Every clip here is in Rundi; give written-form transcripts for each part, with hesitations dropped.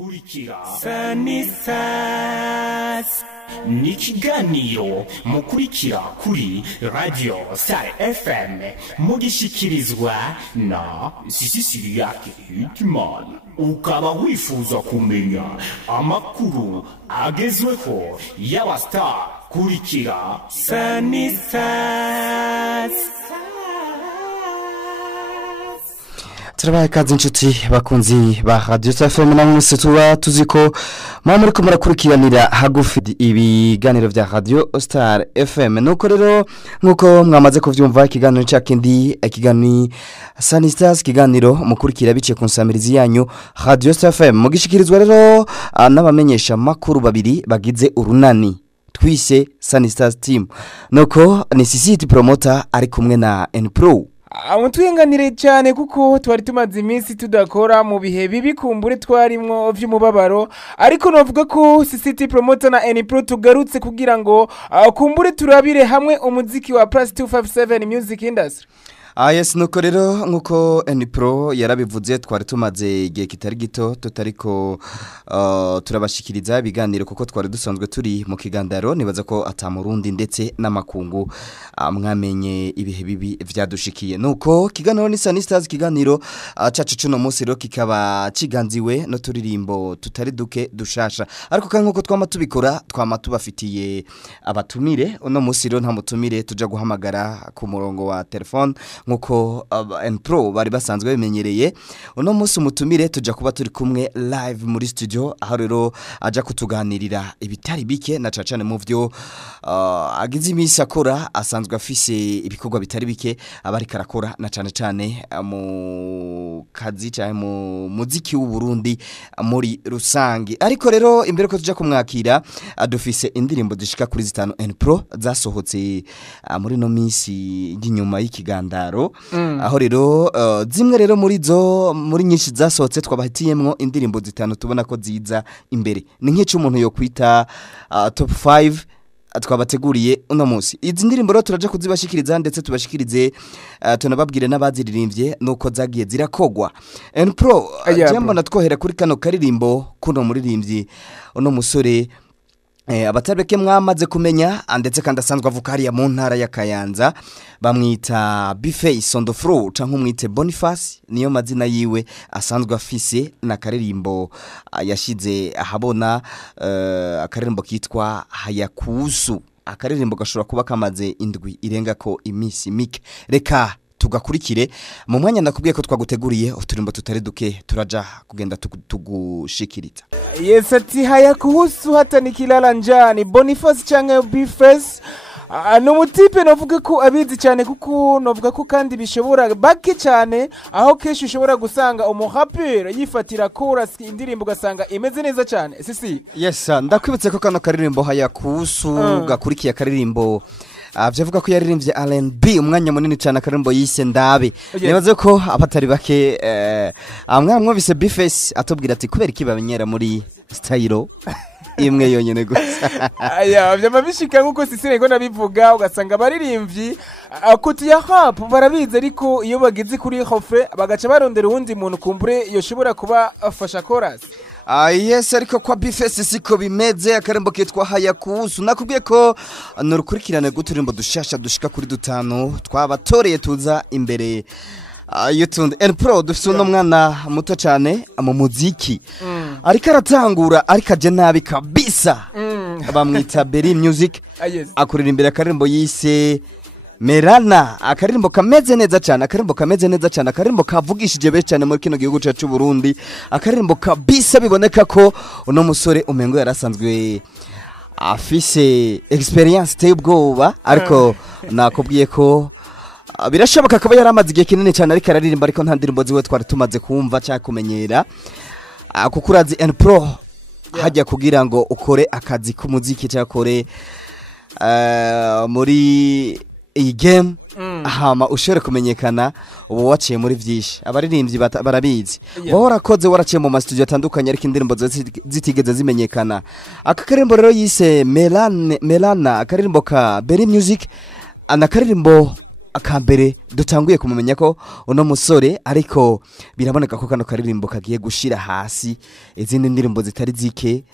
kurikira Sanisas ni ikiganiro mukurikira kuri Radio Star FM mugishikirizwa na Sisi Siriake Hitman. Ukaba wifuza kumenya amakuru agezweho y'abastar, kurikira Sanisas. Turabaye kazi inshuti bakunzi ba Radio FM na mwese tuba tuziko muri murakurikiranira hagufi ibiganiro vya Radio Star FM. Nuko rero nkuko mwamaze kuvyumva ikiganiro cyakindi ikigani Sanistas kiganiro mukurikira bice konsamirizi yanyu Radio Star FM mugishikirizwa rero n'abamenyesha makuru babiri bagize urunani twise Sanistas team. Nuko ni City Promoter ari kumwe na N-Pro. Twihanganire cyane kuko twari tumaze iminsi tudakora mu bihe bibi kumbure twarimwo vy'umubabaro, ariko novuga ko City Promoter na N-Pro tugarutse kugira ngo kumbure turabire hamwe umuziki wa Plus 257 Music Industry. Yes, nuko rero nkuko N-Pro yarabivuze twari tumaze igihe kitari gito tutariko turabashikiriza ibiganiro kuko twari dusanzwe turi mu kigandaro, nibaza ko atamurundi ndetse n'amakungu mwamenye ibihe bibi vyadushikiye. Nuko kiganiro ni Sanistas kiganiro cacu cuno munsi rero kikaba kiganziwe no turirimbo tutari duke dushasha, ariko kandi nkuko twama tubikora twama tubafitiye abatumire. Uno munsi rero nta mutumire tuja guhamagara ku murongo wa telefone nkuko N-Pro bari basanzwe bimenyereye. Uno munsi umutumire tuja kuba turi kumwe live muri studio, aho rero aja kutuganirira ibitari bike na cacane mu vyo agize imisi akora, asanzwe afise ibikorwa bitari bike abari karakora na cane mu kazi cyane mu muziki w'u Burundi muri rusangi. Ariko rero imbere ko tuja kumwakira dufise indirimbo zishika kuri 5 N-Pro zasohotse muri no misi y'inyuma y'ikigandaro. Aho rero zimwe rero muri nyinshi zasohotse twabahitiyemwo indirimbo 5 tubona ko ziza imbere. Ni nk'ico umuntu yo kwita top 5 twabateguriye uno munsi. Izi ndirimbo rero turaje kuzibashikiriza ndetse tubashikirize tunababwire n'abaziririmbye nuko zagiye zirakogwa. N-Pro jambo natwohera kuri kano karirimbo kuno muririmbyi uno musore abatabeke mwamaze kumenya ndetse kandi asanzwe avuka hariya mu ntara ya Kayanza, bamwita Bface on the floor canke umwite Boniface, niyo mazina yiwe asanzwe afise na karirimbo yashize ahabona akaririmbo kitwa Hayakusu. Akaririmbo gashobora kuba kamaze indwi irenga ko imisi mike. Reka tugakurikire mu mwanya ndakubwiye ko twaguteguriye uturimbo tutari duke turaja kugenda tugushikiriza. Yes, ati Hayakuhusu hata nikilala njani. Boniface canke Bface no mutipe novuga ko abizi cyane kuko novuga ko kandi bishobora bake cyane, aho keshi ushobora gusanga umuhapere yifatira chorus indirimbo gasanga imeze neza cyane. Sisi yes, ndakwibutse ko kano karirimbo Hayakuhusu gakurikiye karirimbo byavuga ko yaririmbye R&B umwanya munini cyane, akaririmbo yise Ndabe. Nibaze ko abatari bake amwe bise Bface atubwira ati kubera iki bamenyera muri style imwe yonyene gusa. Aya byamabishika nkuko Sisire ngo nabivuga, ugasanga baririmbyi akuti ya hap barabize, ariko iyo bagize kuri hofre bagaca barondera uwundi muntu kumbure yoshobora kuba afasha chorus. Yes, ariko kwa Bface siko bimeze. Akarembo kitwa Hayakuhusu nakubwiye ko nurukurikirane guturimbo dushasha dushika kuri 5 twabatoreye tuza imbere YouTube. N-Pro dufite uno mwana muto cyane mu muziki, ariko aratangura ariko aje nabi kabisa. Bamwita Berry Music, akurira imbere akarembo yise Merana. Akarimbo kameze neza cyane, akarimbo kameze neza cyane, akarimbo kavugishije be cyane muri kino gihugu cyacu Burundi. Akarimbo kabisa biboneka ko uno musore umengo yarasanzwe afise experience teye ubwoba, ariko nakubwiye ko birashoboka akaba yaramaze igihe kinini cyane ariko araririmba, ariko nta ndirimbo ziwe twari tumaze kumva cyangwa kumenyera. Kuko urazi N-Pro hajya kugira ngo ukore akazi k'umuziki cyangwa kore muri iyi game hama ushobore kumenyekana ubu waciye muri vyinshi. Abaririmbyi barabizi warakoze waraciye mu mastudio atandukanye, ariko indirimbo zitigeze zimenyekana. Aka karirimbo rero yise Melana, akaririmbo ka Berry Music, anakaririmbo akambere dutanguye kumumenya ko uno musore ariko biraboneka ko kano karirimbo kagiye gushira hasi izindi ndirimbo zitari zike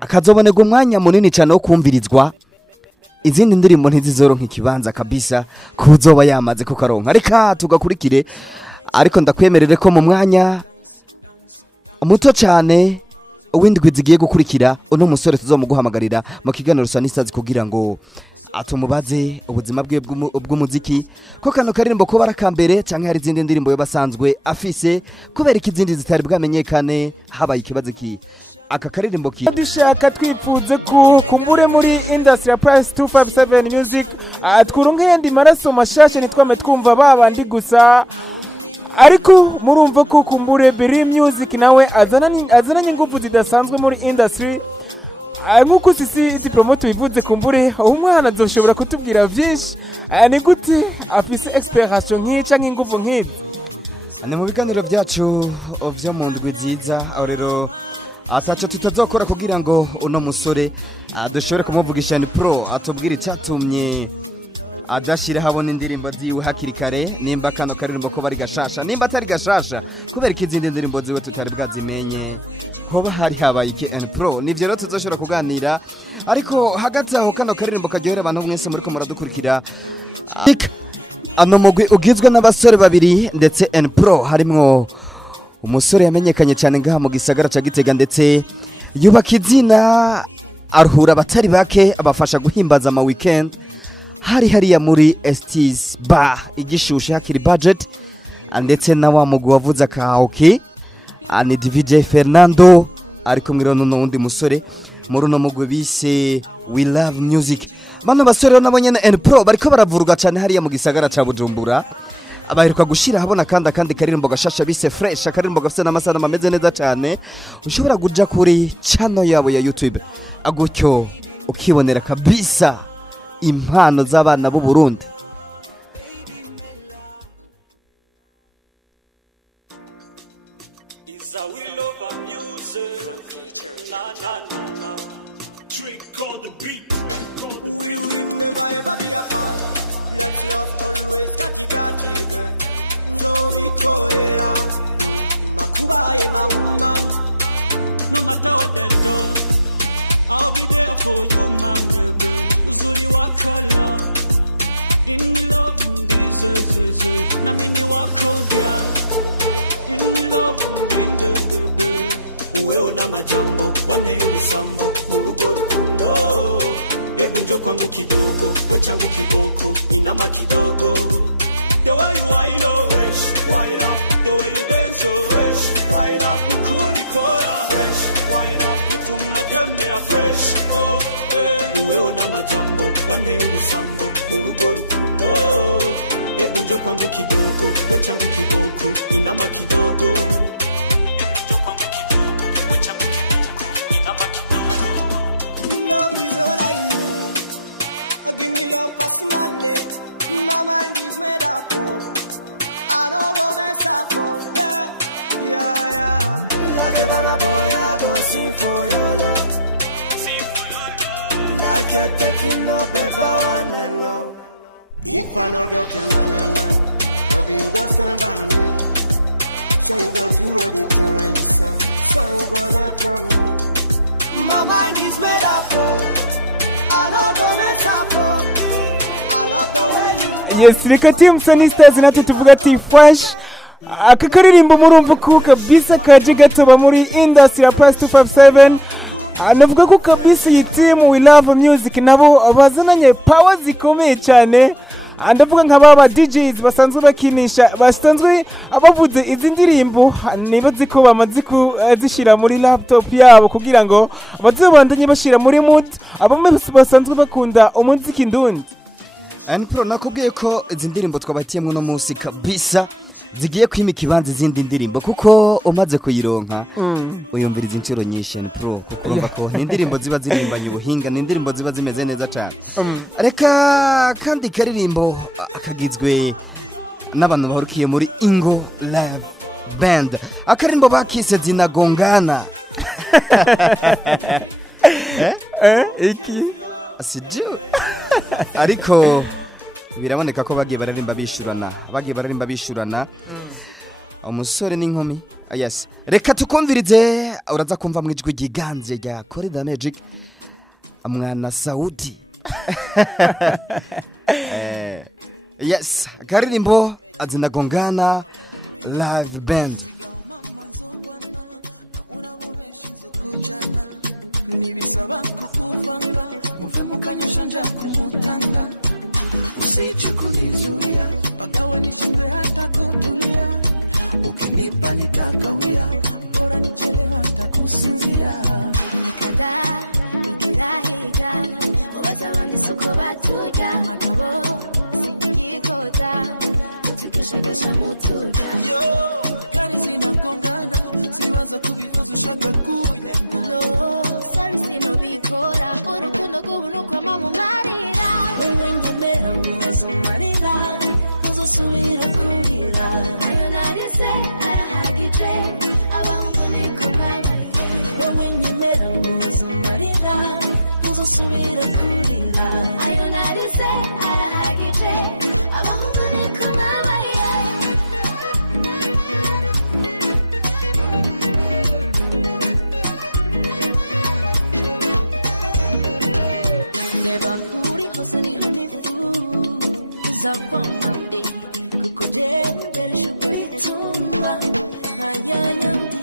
akazobonega umwanya munini cyane wo kumvirizwa izindi ndirimbo ntizizoronka ikibanza kabisa kuzoba yamaze ko karonka reka tugakurikire ariko ndakwemerere ko mu mwanya muto cyane uwindwi zigiye gukurikira uno musore tuzomuguhamagarira mu kiganiro Sanistazi kugira ngo atumubaze ubuzima bwe bw'umuziki ko kano karirimbo ko barakambere canke hari izindi ndirimbo yo basanzwe afise kubera ikizindi zitari bwamenyekane habaye ikibazo ki aka karirimbo ki dushaka twifuze kumbure muri Industry Price 257 Music twurunge yandi maraso mashashe nitwame twumva babandi gusa ariko murumva ko kumbure Biri Music nawe azananye ingufu zidasanzwe muri industry nkuko isi promote bivuze kumbure umwana azoshobora kutubwira vyinshi ni gute afise experience nk'ica nk'ingufu nk'izi ni mu biganiro byacu vyo mu ndwi nziza aho rero asacho tutazokora kugira ngo uno musore dushobore kumuvugisha ni pro atubwira icyatumye adashira habona indirimbo ziwe hakiri kare nimba kano karirimbo ko bari gashasha nimba atari gashasha kubera ikizindi ndirimbo ziwe tutari bwazimenye hoba hari habaye KN Pro nivyo rero tuzoshobora kuganira ariko hagati aho kano karirimbo karyohera abantu mwese muri ko muradukurikira ano mugwi ugizwe n'abasore babiri ndetse N Pro harimwo umusore yamenyekanye cyane ngaha mu gisagara ca Gitega ndetse yubaka izina aruhura abatari bake abafasha guhimbaza ama weekend hari hariya muri Estis Bar igishushe hakiri budget ndetse na wa mugwi wavuze akahoki ni DJ Fernando ariko mwirono n'undi musore muri no mugwi bise We Love Music bano basore nabonye na N Pro bariko baravuruga cyane hariya mu gisagara ca Bujumbura abaheruka gushira habona kandi karirimbo gashasha bise fresh karirimbo gafite n'amasana ameze neza cyane ushobora kuja kuri channel yabo ya YouTube agutyo ukibonera kabisa impano z'abana b'u Burundi We will never ever be apart. Let's love always katikati. Nzori korera makubaye woman. No matter what they do, I'll be there for you, my baby. Uzuri wa color in love ndize na mini wako dia in love ndinde baby. Uwe ona majambo wane yusambo murugo rukundo yebunjo kwangu kidogo wachangu kiboko inama kidogo. The way you wind up fresh, wind up. The way you dance so fresh, wind up. Ukuri kora fresh, wind up. Utuma kembera fresh, oh eh. Uwe ona majambo wane yusambo murugo rukundo yebunjo kwangu kidogo wachangu kiboko inama kidogo. Yebunjo kwangu kidogo wachangu kiboko inama kidogo. Love is all I know. Give me love past money. My mind is made up. I don't go mess up. Yeah. Like a bad boy, I go sing for your love. Like you're taking up if I wanna know. If I don't get your money, baby, you go stand by me. Say you go do what you do and say. Say you go there for me. My mind is made up. I don't go mess up. Yes, reka team Sanistazi natwe tuvuga ati fresh aka karirimbo murumva ko kabisa kaje gatoba muri Industry Price 257 anavuga ko kabisa iyi team We Love Music nabo bazananye power zikomeye cyane andavuga nk'ababa DJs basanzwe bakinisha basanzwe abavuze izi ndirimbo nibazi ko bamaze kuzishira muri laptop yabo kugira ngo bazobandanye bashira muri mood abamwe basanzwe bakunda umuziki ndundi. N Pro nakubwiye ko izi ndirimbo twabatiyemwe no munsi kabisa zigiye kwima ikibanza izindi ndirimbo kuko umaze kuyironka uyumviriza inshuro nyinshi N Pro kuko urumva ko ni indirimbo ziba zirimbanye ubuhinga ni indirimbo ziba zimeze neza cyane reka kandi karirimbo akagizwe n'abantu bahurukiye muri Ingo Live Band akaririmbo bakise zinagongana iki asiju ariko biraboneka ko bagiye bararimba bishurana umusore n'inkumi yes reka tukumvirize uraza kumva mu ijwi ryiganje rya Corridor Magic mwana Saudi yes karirimbo azinagongana live band nibisaba kukuvanga muve mukanyosha nja kumutanga usije kunizuia pagawa nishindwe hata kutulia ukinipa nitakawia bora nichelewa hata kusinzia nikada igirahija ubaza abandi soko batuja magabo singikota tukeshagesha mutuja yo kari zinagongana siwaza kubivuza ushaka kunyanga no sorry sinobikora urukundo rw'ubuno kwa mama marira wewe nyemera mwiza marira uzosubira kurira ayo narise arahagije abahungu niko nabaye wewe nyemera mwiza marira uzosubira kurira ayo narise arahagije abahungu niko nabaye neba uri hose niho nifuza kwamande kuko jewe ndarisha kurituma nkanyanya ndi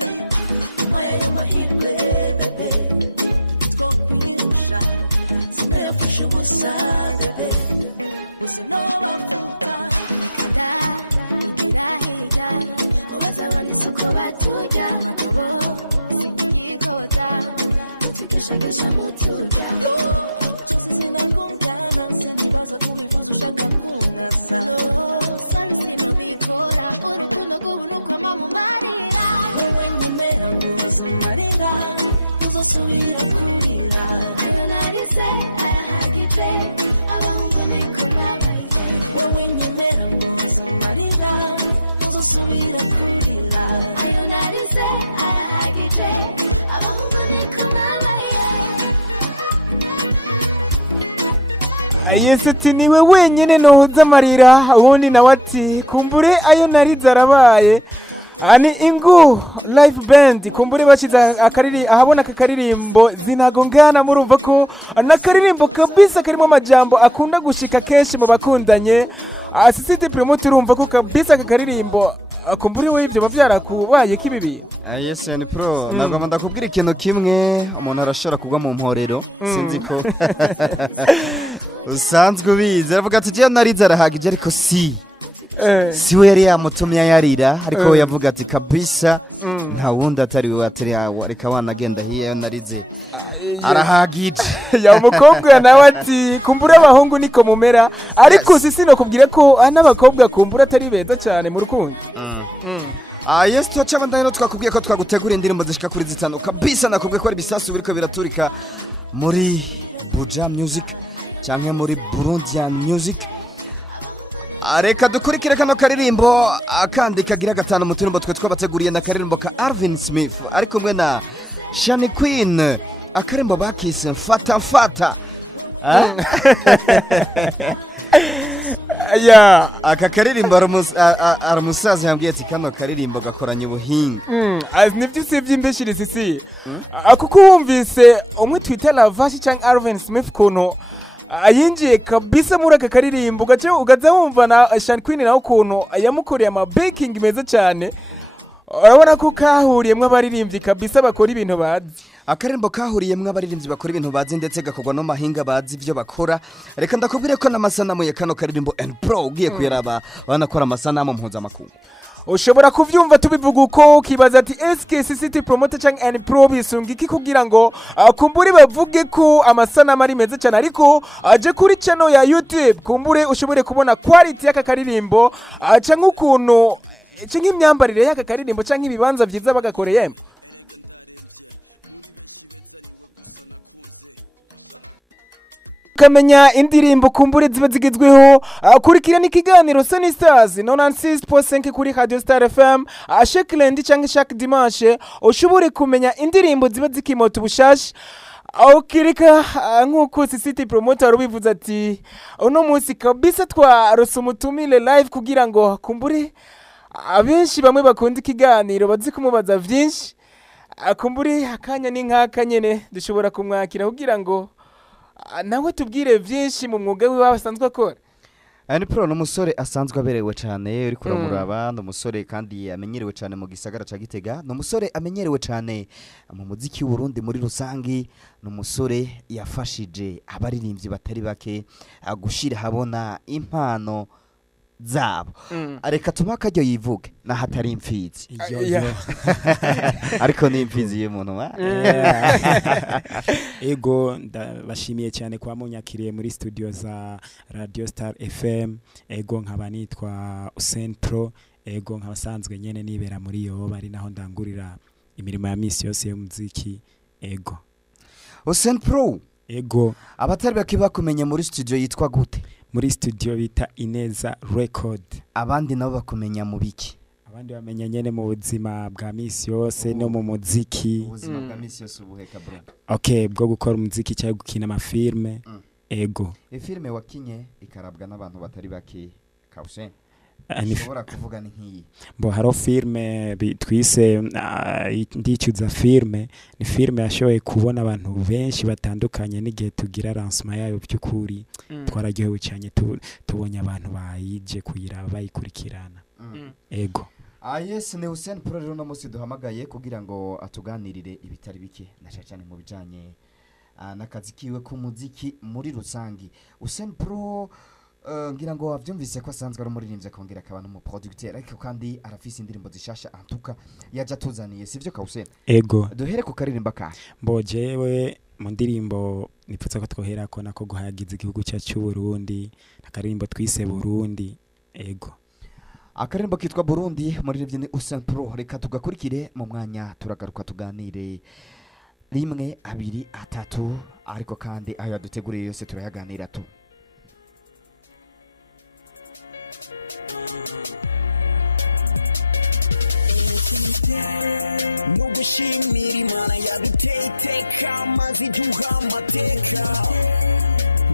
umwanya y'amahirwe bebe two kwirusha sinayafashe ubusa bebe bose nobavuga nikada igirahija ubaza abandi soko batuja magabo singikota tukeshagesha mutuja cyose sinagongana sinibaza kubivuza ushaka kunkasa sorry sinobikora urukundo rw'ubuno kwa mama marira wewe nyemera nguza marira uzosubira kurira ayo narise arahagije abahungu niko nabaye wewe nyemera nguza marira uzosubira kurira ayo narise arahagije abahungu niko nabaye Yesu ati niwe wenyine nohuza amarira ubundi nawe ati kumbure ayo narize arabaye ani ingu live band kumbure bashize ahabona akaririmbo zinagongana murumva ko nakaririmbo kabisa karimo amajambo akunda gushika kenshi mu bakundanye asisite promote urumva ko kabisa akaririmbo kumbure we ibyo bavyarakubaye kibibi YSN Pro nagomba ndakubwira ikintu kimwe umuntu arashobora kugwa mu mporero sinzi ko usanzwe ubizi aravuga ati je narize arahagije ariko siwe yari yamutumye yarira ariko we yavuga ati kabisa nta wundi atari we atari reka wanagenda hiyo narize arahagije ya umukobwa nawe ati kumbura abahungu niko mumera ariko sisi no kubwira ko n'abakobwa kumbura atari beza cyane mu rukundo yes twacabandanye no twakubwiye ko twagutegura indirimbo zishika kuri zitanu kabisa nakubwiye ko ari bisasu biriko biraturika muri Buja Music canke muri Burundian Music reka dukurikire kano karirimbo akandi kagira gatanu mu turimbo twe twabateguriye na karirimbo ka Alvin Smith ariko mwe na Shani Queen akarimbo bakise fata ya aka karirimbo aramusaza yambwiye ati kano karirimbo gakoranye ubuhinga nibyo usibye imbeshirizi si kuko wumvise umwe twita Lavashi cyangwa Alvin Smith kuno ayinjiye kabisa muri aka karirimbo ugaza wumva na Shani Queen nawe ukuntu yamukoreye ama baking meza cyane urabona ko kahuriyemwe abaririmbyi kabisa bakora ibintu bazi akarimbo kahuriyemwe abaririmbyi bakora ibintu bazi ndetse gakorwa no mahinga bazi ibyo bakora reka ndakubwire ko n'amasanamu ya kano karirimbo N Pro ugiye kuyaraba banakora amasanamu mpuzamakungu ushobora kuvyumva tubivuga uko ukibaza ati SKCCT promoter cyangwa N Pro bisunga iki kugira ngo kumbure bavuge ko amasanamu ari meza cyane ariko aje kuri channel ya YouTube kumbure ushobore kubona quality y'aka karirimbo cyangwa ukuntu cyangwa imyambarire y'aka karirimbo cyangwa ibibanza byiza bagakoreye kamenya indirimbo kumbure ziba zigezweho kurikira n'ikiganiro Sunny Stars 96.5 kuri Radio Star FM chaque lundi cyangwa chaque dimanche ushobore kumenya indirimbo ziba zikimota ubushashi ukirika nk'uko City Promoter ubivuze ati uno munsi kabisa twarose umutumire live kugira ngo kumbure abenshi bamwe bakunda ikiganiro bazi kumubaza vyinshi kumbure akanya ni nk'aka nyene dushobora kumwakira kugira ngo nawe tubwire vyinshi mu mwuga wiwe asanzwe akora. Pro n'umusore asanzwe aberewe cyane uri kuramuraba n'umusore kandi amenyerewe cyane mu gisagara ca Gitega n'umusore amenyerewe cyane mu muziki w'u Burundi muri rusangi n'umusore yafashije abaririmbyi batari bake gushira habona impano zabo areka tuma kajyo yivuge na hatari imfizi ariko ni imfizi y'umuntu ego ndabashimiye cyane kwa munyakiriye muri studio za Radio Star FM ego nkaba nitwa Usain Pro ego nkabasanzwe nyene nibera muri yo bari naho ndangurira imirimo ya misi yose y'umuziki ego Usain Pro ego abatari bakiba kumenya muri studio yitwa gute muri studio bita Ineza Record abandi nabo bakumenya mu biki abandi bamenya nyene mu buzima bwa misi yose no mu muziki ubuzima bwa misi yose ubuheka bro okay bwo gukora umuziki cyangwa gukina amafilme ego filme wakinye ikarabwa n'abantu batari bake Kawushe ushobora kuvuga ni nk'iyi bo haro filme twise ndicuza filme ni filme yashoboye kubona abantu benshi batandukanye n'igihe tugira lancement yayo by'ukuri twararyohewe cyane tubonye abantu bayije kuyiraba bayikurikirana ego yes ni Usain Pro rero no musi duhamagaye kugira ngo atuganirire ibitari bike na cyane mu bijanye n'akazi kiwe ku muziki muri rusangi Usain Pro ngira ngo wavyumvise ko asanzwe ari umuririmbyi akongera akaba no producteur ariko kandi arafise indirimbo zishasha antuka yaje atuzaniye sivyo Kawushe ego duhere ku karirimba ka mbojewe mu ndirimbo nipfutse ko twohera ko nako guhagiza igihugu cyacu cy'u Burundi nakaririmbo twise Burundi ego akaririmbo kitwa Burundi umuririmbyi ni Usain Pro reka tugakurikire mu mwanya turagaruka tuganire rimwe abiri atatu ariko kandi aho yaduteguriye yose turayaganira tu Nugushimira Imana yaduteye iteka amazi iduha amateka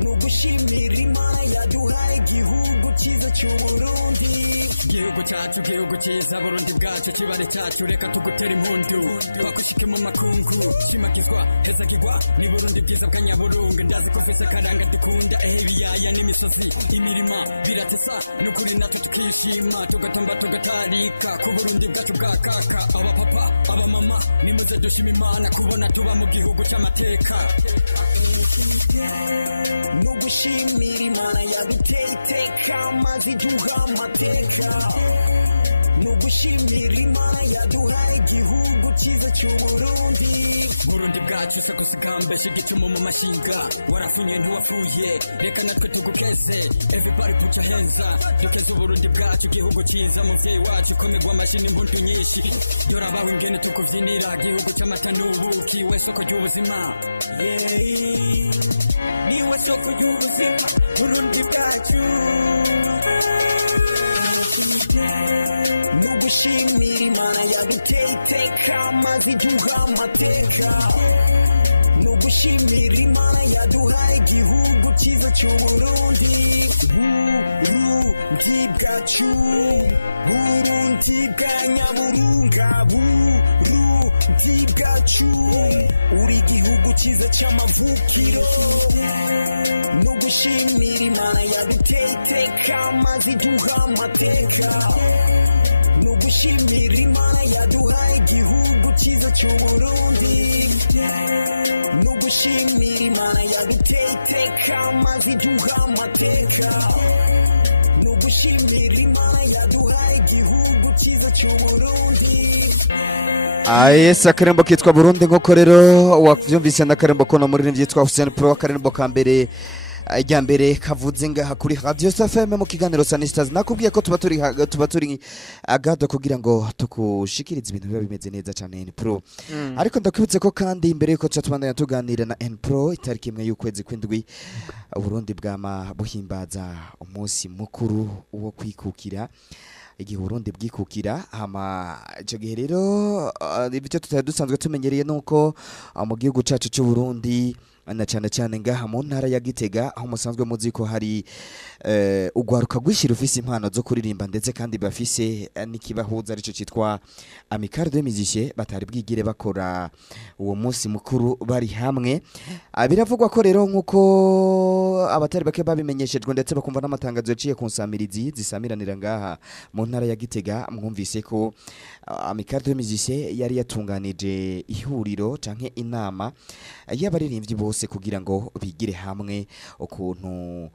Nugushimira Imana yaduhaye igihugu cyiza cy'u Burundi Gihugu cyacu gihugu cyiza Burundi bwacu kibare cyacu reka tugutera impundu twakushike mu makungu shimagizwa hezagirwa ni Burundi bwiza bwa Nyaburunga ndazi ko ufise karanga dukunda biyaya n'imisozi imirima biratesa n'ukuri natwe tukishima tugatamba tugatarika ku Burundi bwacu bwa kaka aba papa aba mama nimuze dushima Imana kubona tuba mu gihugu cy'amateka Nugushimira Imana yaduteye iteka amazi iduha amateka Nugushimira Imana yaduhaye igihugu cyiza cy'u Burundi Burundi bwacu sakusigambeshe igicumu mu mashinga warafunye ntiwafuye reka natwe tugukeze everybody put your hands up dukeze Burundi bwacu igihugu cyiza muvyeyi wacu komegwa amashini impundu nyinshi dora bawe ingene tukuvyinira igihugu cy'amata n'ubuki we soko ry'ubuzima niwe soko ry'ubuzima Burundi bwacu Nugushimira Imana yaduteye iteka amazi iduha amateka Nugushimira Imana yaduhaye igihugu cyiza cy'u Burundi Burundi bwacu Burundi bwa Nyaburunga Burundi bwacu uri igihugu cyiza cy'amavukiro Nugushimira Imana yaduteye iteka amazi iduha amateka Nugushimira Imana yaduhaye igihugu cyiza cy'u Burundi Nugushimira Imana yaduteye iteka amazi iduha amateka Nugushimira Imana yaduhaye igihugu cyiza cy'u Burundi yes akarembo kitwa Burundi nk'uko rero wavyumvise n'akarembo ko no muri yitwa Usain Pro akarembo ka mbere ajya mbere kavuze ngaha kuri Radio FM mu kiganiro Sanistas nakubwiye ko tuba turi agado kugira ngo tukushikirize ibintu biba bimeze neza cyane N Pro ariko ndakwibutse ko kandi imbere yuko tubandanya tuganira na N Pro itariki imwe y'ukwezi kw'indwi Burundi bwama buhimbaza umunsi mukuru wo kwikukira igihe Burundi bwikukira hama ico gihe rero ibyo tutari dusanzwe tumenyereye nuko mu gihugu cacu cy'u Burundi na cyane cyane ngaha mu ntara ya Gitega aho musanzwe muzi ko hari ugwaruka gwishira ufise impano zo kuririmba ndetse kandi bafise n'ikibahuza arico citwa Amicale des Musiciens batari bwigire bakora uwo munsi mukuru bari hamwe. Biravugwa ko rero nkuko abatari bake babimenyeshejwe ndetse bakumva n'amatangazo yaciye ku nsamirizi zisamiranira ngaha mu ntara ya Gitega mwumvise ko Amicale des Musiciens yari yatunganije ihuriro canke inama y'abaririmbyi bose kugira ngo bigire hamwe ukuntu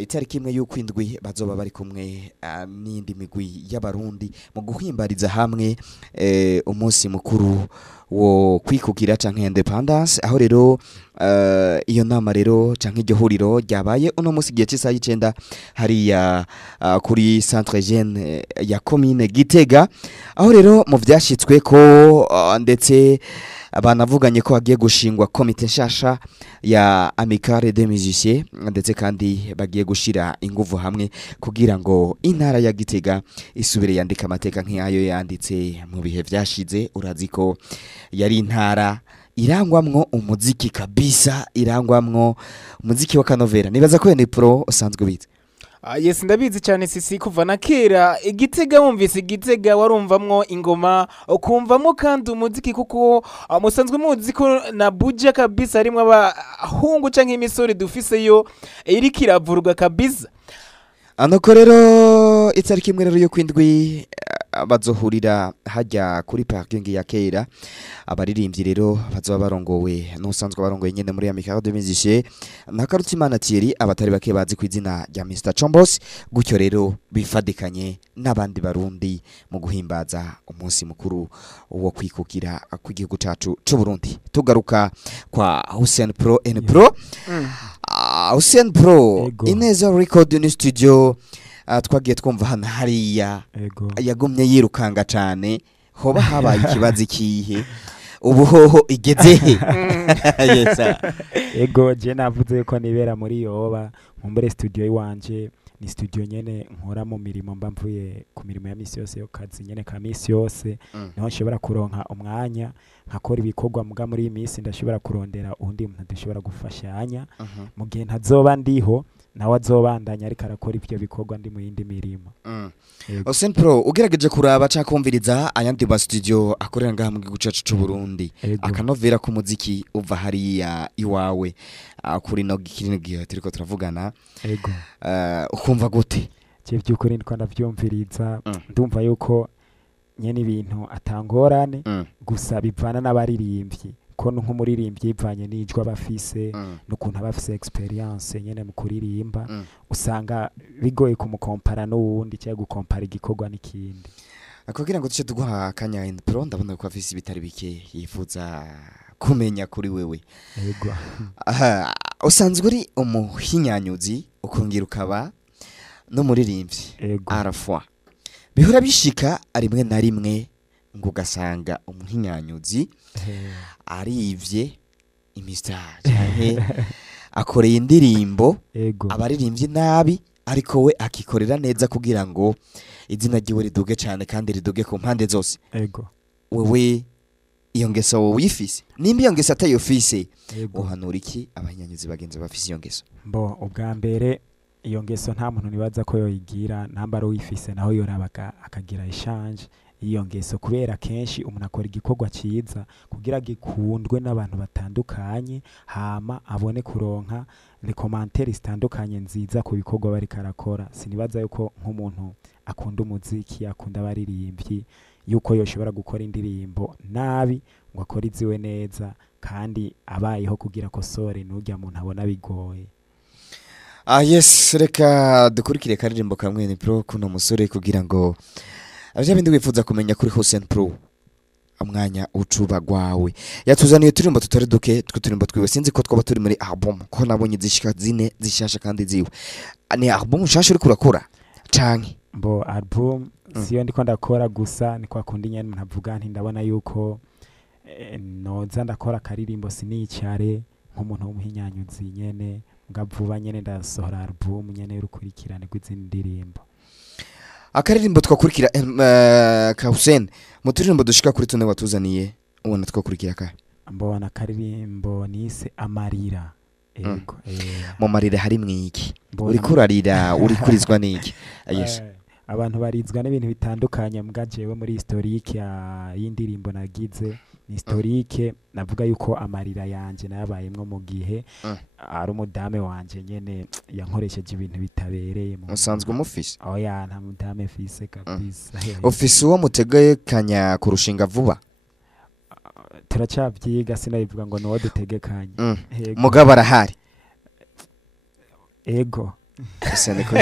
itariki imwe y'ukwindwi bazoba bari kumwe n'indi migwi y'abarundi mu guhimbariza hamwe umunsi mukuru wo kwikugira canke independence aho rero iyo nama rero canke iryo huriro ryabaye uno munsi gihe cy'isaha y'icenda hariya kuri centre jeune ya commune Gitega aho rero mu vyashitswe ko ndetse banavuganye ko hagiye gushingwa komite nshasha ya Amicale des Musiciens ndetse kandi bagiye gushira inguvu hamwe kugira ngo intara ya Gitega isubire yandika amateka nk'ayo yanditse mu bihe vyashize. Urazi ko yari intara irangwamwo umuziki kabisa, irangwamwo umuziki wa kanovera. Nibaza ko ni pro usanzwe bize. Yes ndabizi cyane sisi kuva na kera Igitega wumvise Igitega warumvamwo ingoma ukumvamo kandi umuziki kuko musanzwe muzi ko na buja kabisa arimwe abahungu canke imisore dufise yo iri kiravurwa kabisa. Anoko rero itariki imwe rero yo kwindwi bazohurira hajya kuri parking ya kera abaririmbyi rero bazoba barongowe n'usanzwe barongoye nyene muri Amicale des Musiciens na Karutimana Thierry abatari bake bazi ku izina rya Mr Chombos gutyo rero bifadikanye n'abandi barundi mu guhimbaza umunsi mukuru wo kwikukira ku gihugu cacu c'u Burundi. Tugaruka kwa Hussein Pro N Pro Hussein Pro Ineza Record in Studio twagiye twumva hano hariya yagumye yirukanga cyane hoba habaye ikibazo kihe ubu hoho igeze he? Ego je navuze ko nibera muri yoba mumbere studio iwanje ni studio nyene nkora mu mirimo mba mvuye ku mirimo ya misi yose yo kazi nyene ka misi yose niho nshobora kuronka umwanya nkakora ibikorwa muga muri iyi misi ndashobora kurondera undi muntu dushobora gufashanya mu gihe ntazoba ndiho nawe azobandanya ariko arakora ivyo bikorwa ndi mu yindi mirimo. Hussein Pro ugerageje kuraba cakumviriza ayandi ba studio akorera ngaha mu gihugu cacu c'u Burundi akanovera ku muziki uva hariya iwawe kuri no gihe turiko turavugana ukumva gute? Je byukuri ndiko ndavyumviriza ndumva yuko nyene ibintu atangorane gusa bivana n'abaririmbyi ko nk'umuririmbyi ivanye n'ijwa bafise n'ukuntu abafise experience nyene mu kuririmba usanga bigoye kumukompara n'uwundi cyangwa gukompara igikorwa n'ikindi. Kugira ngo tuce tuguha akanya Pro ndabona ko afise ibitari bike yifuza kumenya kuri wewe. Yego. Usanzwe uri umuhinyanyuzi ukongera ukaba no muririmbyi arafwa. Bihura bishika rimwe na rimwe ngo gasanga umuhinyanyuzi arivye imistar cyane akoreye indirimbo abaririmbyi nabi ariko we akikorera neza kugira ngo izina ryiwe riduge cyane kandi riduge ku mpande zose. Wewe iyo ngeso wowe uyifise nimba iyo ngeso atayofise uhanura iki abanyanyizi bagenzi bafise iyo ngeso? Mbo ubwa mbere iyo ngeso nta muntu nibaza ko yoyigira nambara uyifise naho yorabaga akagira eshanje iyo ngeso kubera kenshi umuntu akora igikorwa ciza kugira gikundwe n'abantu batandukanye hama abone kuronka les commentaires zitandukanye nziza ku bikorwa bari karakora. Sinibaza yuko nk'umuntu akunda umuziki akunda abaririmbyi yuko yoshobora gukora indirimbo nabi ngo akora iziwe neza kandi abayeho kugira ko sore n'urya muntu abona bigoye. Yes reka dukurikire karirimbo kamwe ni Pro kuno musore kugira ngo aje bindi wifuza kumenya kuri Hussein Pro amwanya ucuba gwawe yatuzaniye turimbo tutari duke twuturimbo twiwe sinzi ko twaba turi muri album ko nabonye zishika zine zishasha kandi ziwe ni album shasha uri kurakora canke mbo album siyo ndiko ndakora gusa ni kwa kundi nyene ntavuga nti ndabona yuko noza ndakora karirimbo sinicare nk'umuntu w'umuhinyanyuzi nyene ngavuba nyene ndasohora album nyene urukurikirane gw'izindi ndirimbo. akaririmbo twakurikira ka Hussein mu turirimbo dushika kuri tune watuzaniye ubona twakurikira ka mbona akaririmbo nise amarira ego mu marira hari mwiki uri kurarira uri kurizwa niki yes abantu barizwa n'ibintu bitandukanye mbwa jewe muri historique y'indirimbo nagize ni historique navuga yuko amarira yanje nayabayemwo mu gihe ari umudame wanje nyene yankoresheje ibintu bitabereye mu usanzwe umufise oya nta mudame fise kabisa ofisi uwo mutegekanya kurushinga vuba turacavyiga sinabivuga ngo no dutegekanye mugabo arahari ego Seneko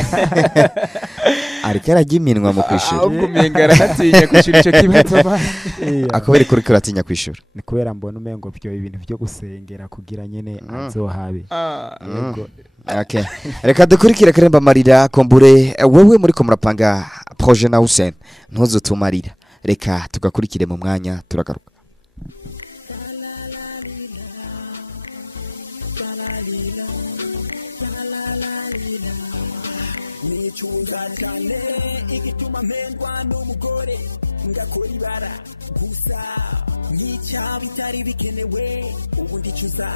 ariko aragiminwa mu kwishura ahubwo umengara hatinya kwishura ico kibazo ba akobere kuri kuratinya kwishura ni kubera mbona umengo byo ibintu byo gusengera kugira nyene azohabe yego okay reka dukurikira karemba marira kombure wewe muri ko murapanga projet na Hussein ntuzotumarira reka tugakurikire mu mwanya turagaruka nicuza cyane igituma mpendwa n'umugore ngakora ibara gusa nk'icya bitari bikenewe ubu ndicuza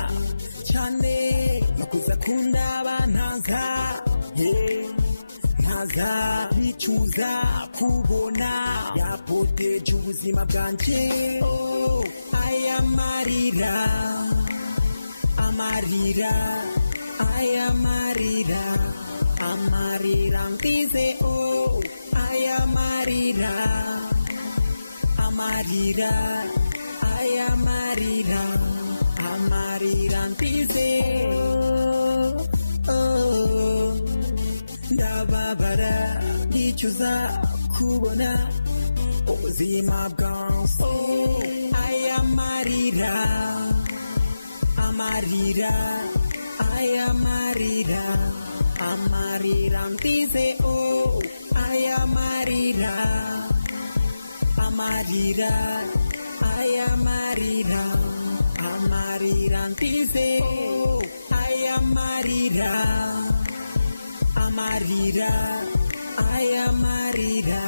cyane nakuza kunda abantaza ntaza bicuza kubona yapoteje ubuzima bwanje aya marira amarira aya marira amarira mbize aya marira amarira aya marira amarira mbize ndababara ndicuza kubona ubuzima bwanjye aya marira amarira aya marira amarira mbize aya marira amarira aya marira amarira mbize aya marira amarira aya marira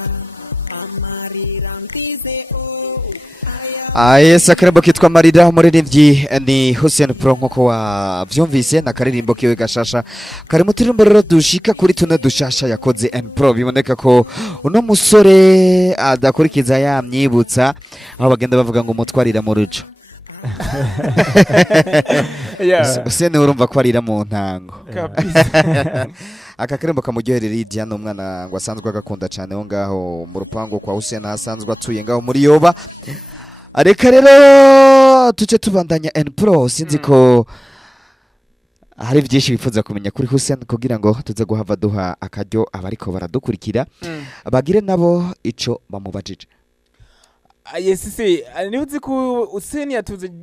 amarira mbize sakarabo kitwa marira umuririmbyi ni Hussein Pro nkuko wavyumvise na karirimbo kiwe gashasha kari mu turirimbo rero dushika kuri tune dushasha yakoze Pro biboneka ko uno musore adakurikiza yamyibutsa aho bagenda bavuga ngo mutwarira mu ruco Hussein urumva ko arira mu ntango aka karembo kamuryoherera Lydia n'umwana ngo asanzwe agakunda cyane ho ngaho mu rupango kwa Hussein asanzwe atuye ngaho muri Yoba areka rero tuce tubandanya Pro sinzi ko hari byinshi bifuza kumenya kuri Hussein kugira ngo tuze guhava duha akaryo abariko baradukurikira bagire nabo ico bamubajije yesise nibuze ko Hussein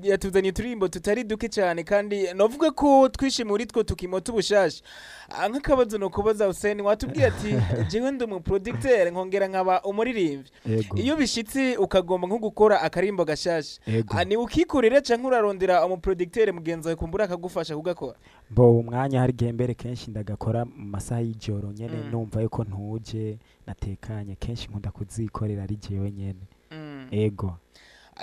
yatuzaniye turimbo tutari duke cyane kandi novuga ko twishimiye uri two tukimoto ubushasha nk'akabazo no kubaza Hussein watubwiye ati jewe ndi mu producteur nkongera nkaba umuririmbyi iyo bishitse ukagomba nko gukora akarimbo gashasha ni ukikorera canke urarondera umu producteur mugenzi wawe kumbura akagufasha kugakora bo umwanya hari gembere kenshi ndagakora mu masaha y'ijoro nyene numva yuko ntuje natekanye kenshi nkunda kuzikorera ari jewe nyene ego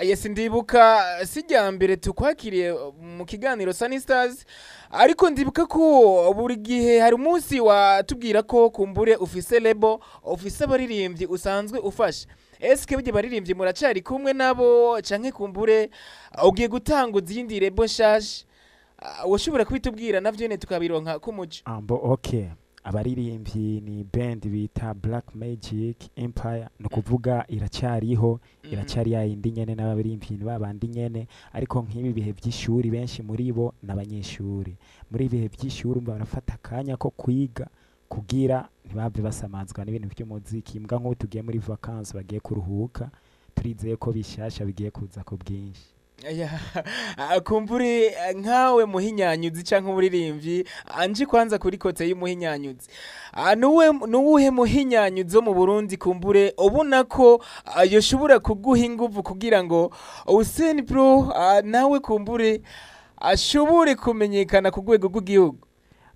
yesi ndibuka sijya mbere tukwakiriye mu kiganiro Sunny Stars ariko ndibuka ko buri gihe hari umunsi watubwira ko kumbure ufise lebo ufise abaririmbyi usanzwe ufasha eske bije baririmbyi muracari kumwe nabo canke kumbure ugiye gutanga izindi lebo shash woshobora kubitubwira navyo ne tukabironka kumuco okay abaririmbyi ni band bita Black Magic Empire no kuvuga iracyariho iracyari yindi nyene n'abaririmbyi babandi nyene ariko nk'ibi bihe by'ishuri benshi muri bo n'abanyeshuri muri bihe by'ishuri barafata kanya ko kwiga kugira ntibave basamazwa n'ibintu by'umuziki mbwa nko tugiye muri vacances bagiye kuruhuka turizeye ko bishasha bigiye kuza ku bwinshi kumbure nkawe muhinyanyuzi canke umuririmbyi anje kwanza kuri kote y'umuhinyanyuzi nuwuhe muhinyanyuzi wo mu Burundi kumbure ubona ko yoshobora kuguha inguvu kugira ngo Hussein Pro nawe kumbure ashobore kumenyekana ku rwego rw'igihugu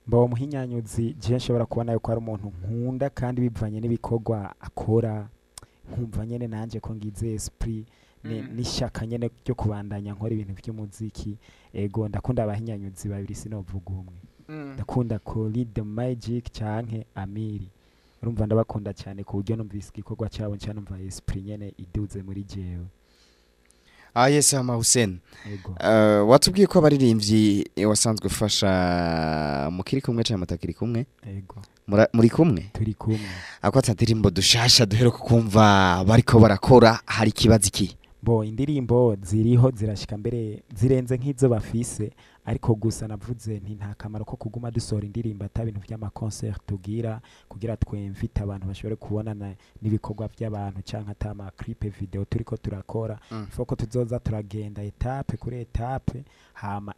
mbaho muhinyanyuzi je nshobora kubona yuko ari umuntu nkunda kandi bivanye n'ibikorwa akora nkumva nyene nanje ko ngize esprit n'ishaka nyene ryo kubandanya nkora ibintu by'umuziki ego ndakunda abahinyanyuzi babiri sinovuga umwe ndakunda Koli the Magic canke Amiri urumva ndabakunda cyane ku buryo numvise igikorwa cyabo cyane numva esprit nyene iduze muri jewe. Yes ama Hussein. Watubwiye ko abaririmbyi wasanzwe ufasha mukiri kumwe cyane mutakiri kumwe? Ego. Muri kumwe? Turi kumwe. Akwata ndirimbo dushasha duheruka kumva bariko barakora hari kibazo iki? Bo indirimbo ziriho zirashika mbere zirenze nk'izo bafise ariko gusa navuze nti nta kamaro ko kuguma dusohora indirimbo ata bintu by'ama concert tugira kugira twemvite abantu bashobore kubonana n'ibikorwa by'abantu canke atama clip video turiko turakora foko tuzoza turagenda etape kuri etape hama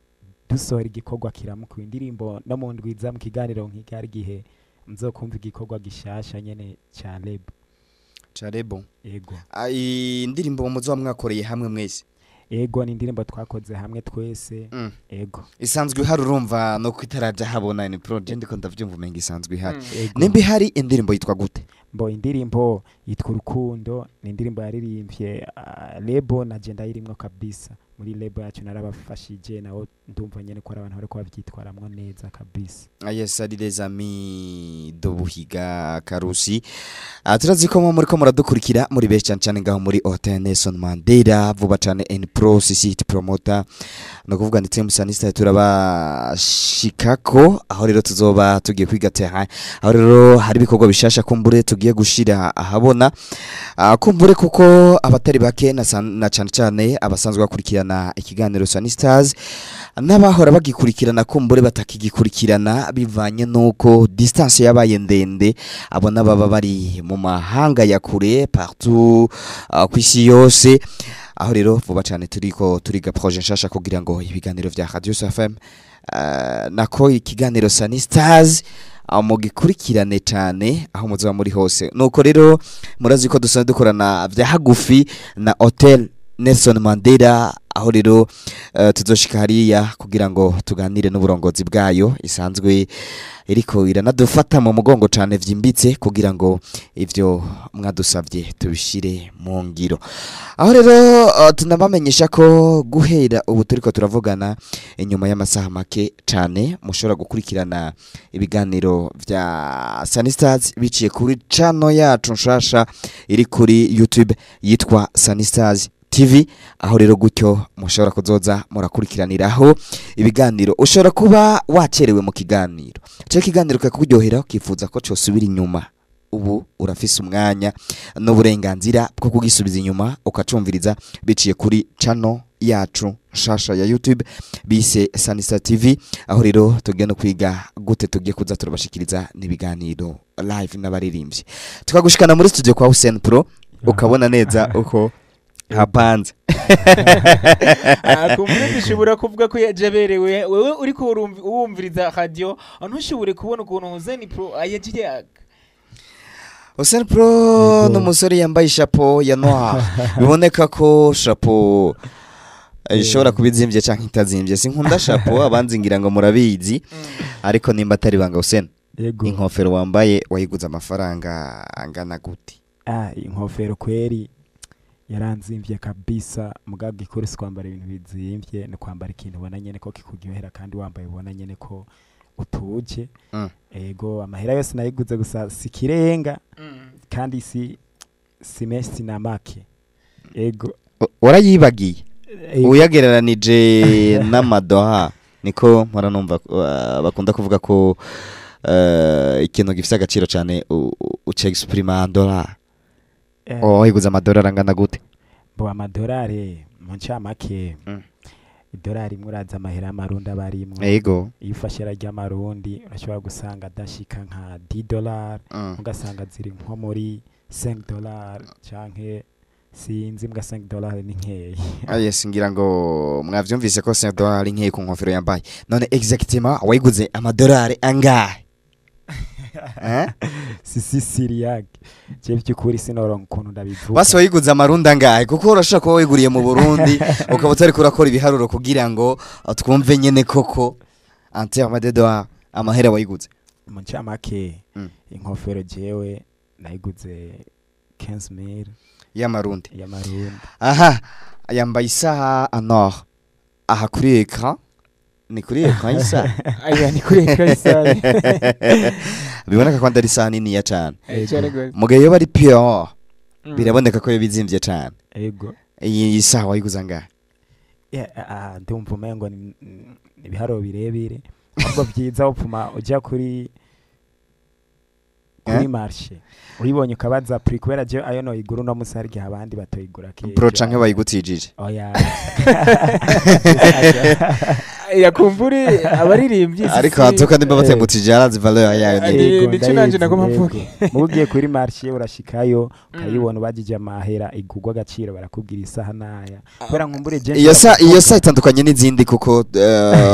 dusohora igikorwa kiramuka indirimbo no mu ndwiza mu kiganiro nk'igari gihe mzokumva igikorwa gishasha nyene ca Lebo. Charebo. Ego. Indirimbo muzo mwakoreye hamwe mwese. Ego ni indirimbo twakoze hamwe twese. Ego. Isanzwe hari urumva no kwitaraja habona ni project ko ndavyumva umenga isanzwe hari. Nimbi hari indirimbo yitwa gute? Mbo indirimbo yitwa Urukundo ni indirimbo yaririmbye Lebo na Jenda irimwo kabisa. Muri Lebo yacu narabafashije naho ndumva nyene ko abantu bari ko bavyitwaramwo neza kabisa. Yes ari les amis Dobuhiga Karusi. Turazi ko muri ko muradukurikira muri beshi cyane ngaho muri Hotel Nelson Mandela vuba cyane N Pro City Promoter no kuvuga ndetse musanista turabashikako aho rero tuzoba tugiye kwiga terrain aho rero hari bikorwa bishasha kumbure tugiye gushira ahabona kumbure kuko abatari bake na cyane cyane abasanzwe bakurikirana ikiganiro Sanistars n'abahora bagikurikirana kumbure batakigikurikirana bivanye nuko distance yabaye ndende abona baba bari mu mahanga ya kure partout kwisi yose aho rero vuba cyane turiko turiga projet nshasha kugira ngo ibiganiro vya Radio FM nako ikiganiro Sanistars mugikurikirane cyane aho muzoba muri hose nuko rero murazi ko dusanzwe dukorana vya hagufi na Hotel Nelson Mandela aho rero tuzoshika hariya kugira ngo tuganire n'uburongozi bwayo isanzwe iriko iranadufata mu mugongo cyane vyimbitse kugira ngo ivyo mwadusavye tubishire mu ngiro aho rero tunabamenyesha ko guhera ubu turiko turavugana inyuma y'amasaha make cyane mushobora gukurikirana ibiganiro vya Sanistars biciye kuri channel yacu nshasha iri kuri YouTube yitwa Sanistars TV aho rero gutyo mushobora kuzoza murakurikiraniraho ibiganiro ushobora kuba wacerewe mu kiganiro cyo kiganiro kakuryohera ukifuza ko cyosubira inyuma ubu urafise umwanya n'uburenganzira bwo kugisubiza inyuma ukacumviriza biciye kuri channel yacu shasha ya YouTube bise Sanistars TV aho rero tugiye no kwiga gute tugiye kuza turabashikiriza nibiganiro live n'abaririmbyi tukagushikana muri studio kwa Hussein Pro ukabona neza uko hapanze kumwe dushobora kuvuga ko yajaberewe wewe uri ko urumviriza radio ntushobore kubona ukuntu Hussein Pro ayagiye Hussein Pro no musore yambaye chapeau ya noir biboneka ko chapeau ishobora kubizimbye canke itazimbye sinkunda chapeau abanzingira ngo murabizi ariko nimba atari banga Hussein inkofero wambaye wayiguza amafaranga angana gute inkofero kweri yaranzimvye kabisa mugaga ikorese kwambara ibintu bizimvye no kwambara ikintu ubona nyene ko kikugyohera kandi wambaye ubona nyene ko utuje ego amahera yose nayiguze gusa sikirenga kandi si na make ego warayibagiye uyagereranije n'amadoha niko mpora numva bakunda kuvuga ko ikintu gifite agaciro cyane uce exprima dollar iguza amadolari angana gute bo amadolari mu ncamake idolari imwe uraza amahera y'amarundi aba arimwo yego iyo ufashe rajya amarundi urashobora gusanga adashika nka $10 ugasanga ziri nko muri $5 canke sinzi mbwa $5 ni nkeyi yes ngira ngo mwavyumvise ko $5 nkeyi ku nkofero yambaye none exactement wayiguze amadolari angahe si Siriak je byukuri sinoronka ukuntu ndabivuga basi wayiguze amarundi angahe kuko urashaka ko wayiguriye mu Burundi ukaba utari kurakora ibiharuro kugira ngo twumve nyene koko en terme de dollars amahera wayiguze mu ncamake inkofero jewe nayiguze 15000 y'amarundi y'amarundi. aha yambaye isaha anor aha kuri ekran ni kuri ekran isa aya ni kuri ekran isa biboneka ko ndari isaha nini ya cyane cyane gose mugaye yo bari pure biraboneka ko yabizimvye cyane ego iyi saha wayiguza ngahe ndumva umengo ni ibiharo birebire ahubwo byiza upfuma ujya kuri marché uyibonye ukabaza prix kubera je ayo no iguru no musarge abandi batoyigura ke bro canke bayigutijije oya yakumburi abaririmbyi ariko hatuka ndimba batembutije arazi valeur yayo nico nanje nagoma mvuge mugiye kuri marché urashikayo ukayibona ubagije amahera igugwa agaciro barakubwira isaha naya kubera nkumbure je iyo sa itandukanye n'izindi kuko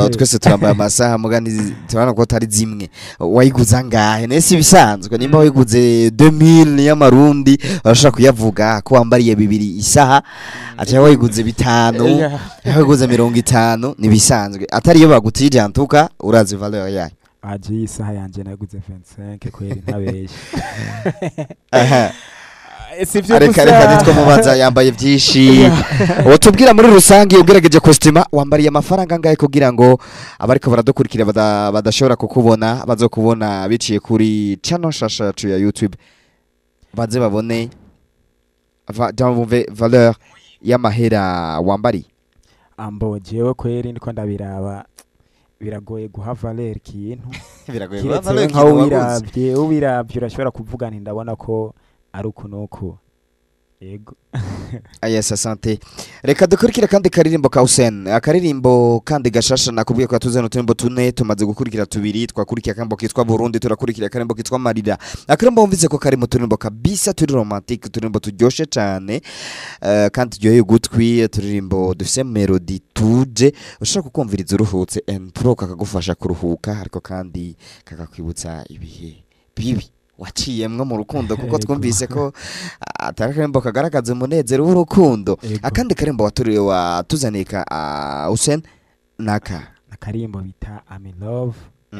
twese turambaye amasaha mugani turabona ko tari zimwe wayiguza ngahe nese bisanzwe nimba wayiguze 2000 y'amarundi urashaka kuyavuga ko wambariye bibiri isaha acha wayiguze bitano wayiguze 50 nibisanzwe atari yo bagutije antuka urazi valeur yayo aje isaha yanje naguze 25 kweri ntabeshe sivyo gusa areka nitwo mubanza yambaye byinshi utubwira muri rusange ubwirageje costume wambariye amafaranga ngaye kugira ngo abariko baradukurikira badashobora kukubona bazokubona biciye kuri channel shasha yacu ya YouTube baze babone valeur y'amahera wambari ambo jewe kweri ndiko ndabiraba biragoye guha valeur kintu biragoye guha valeur kintu ubiravye urashobora kuvuga nti ndabona ko aruko nuko yego ayesa sante reka dukurikira kandi karirimbo ka Hussein akaririmbo kandi gashasha nakubwiye ko tuzeno turimbo tune tumaze gukurikira tubiri twakurikira kambo kitwa Burundi turakurikira karimbo kitwa Marira akarimbo mvize ko kari mu turimbo kabisa turi romantique turimbo turyoshe cyane kandi turyoheye gutwi turirimbo dufise melody tuje ushaka kukumviriza uruhutse and pro kakagufasha kuruhuka ariko kandi kakakwibutsa ibihe bibi waciyemwe mu rukundo kuko twumvise ko atakarimbo kagaragaza umunezero w'urukundo akandi karimbo watuzaneka Hussein naka akarimbo bita I'm in love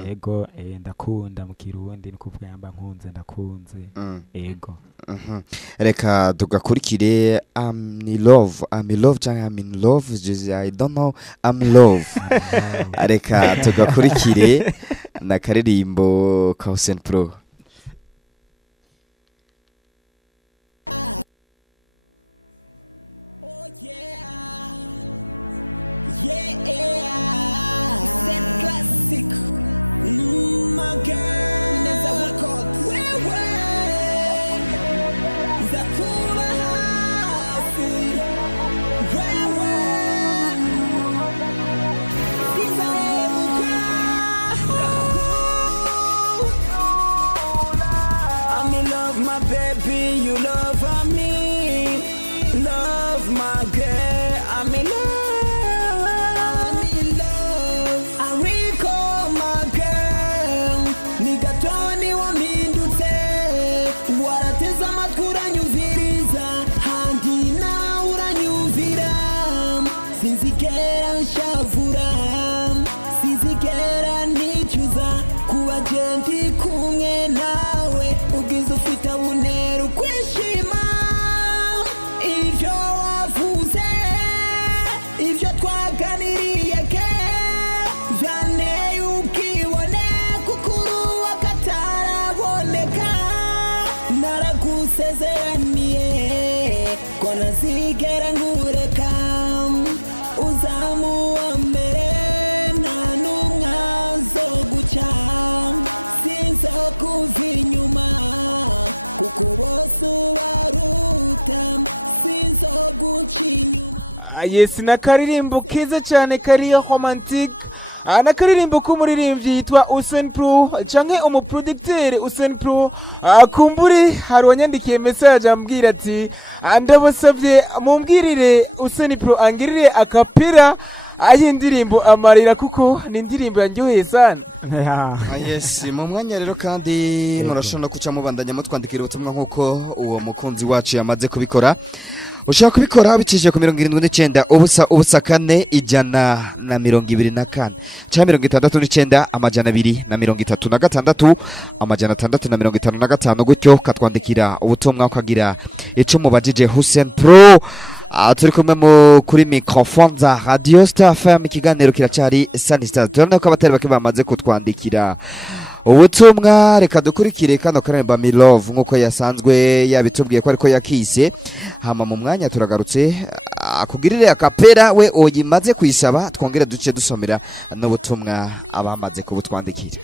ego ndakunda mu kirundi nikuvuga yamba nkunze ndakunze ego reka tugakurikire I'm in love cyangwa I'm in love I don't know I'm in love reka tugakurikire na karirimbo ka Hussein Pro. My baby, you love me, love my girl. I'm in love. I recall my girl. Nigatoni wa mindute, warateza matkura nyumviriza, handi na uranyumvira, sinzigera nshavura, sinzigera nicuza, kuba genti kumwe nawe, ubwiza ufite bunera ukwishima, ivyo wavuze, ivyo twaganiriye ke, vyanteye ubwibone kukuru wakataraboneka, naragusezeraniye ko ntazigera ngureka, uzamuwa mbere nta n'umwe azoguca, sinzokuva inyuma kuko bose ubaruta, sinzoguca inyuma. Yes, na karirimbo keza cyane kariya romantique nakaririmbo k'umuririmbyi yitwa Hussein Pro canke umuproducteur Hussein Pro kumburi hari wanyandikiye message ambwira ati ndabasabye mumbwirire Hussein Pro angirire akapira ayindirimbo amarira kuko ni indirimbo yanjyoheye sana. Yes, mu mwanya rero kandi murashobora kuca mubandanya mutwandikira ubutumwa nkuko uwo mukunzi wacu yamaze kubikora. Ushaka kubikora bicishije ku 79 ubusa 4 124 cyangwa 69 amajana 236 amajana 655 gutyo katwandikira ubutumwa ukagira ico mubajije Hussein Pro. Turi kumwe kuri microphone za Radio Star FM, ikiganiro kiracari Sunny Stars. Turabona ko abatari bake bamaze kutwandikira ubutumwa, reka dukurikire kano karemba Me Love nkuko yasanzwe yabitubwiye ko ariko yakise. Hama mu mwanya turagarutse akugirire akapera we oyimaze kwisaba, twongere duce dusomera n'ubutumwa abamaze kubutwandikira.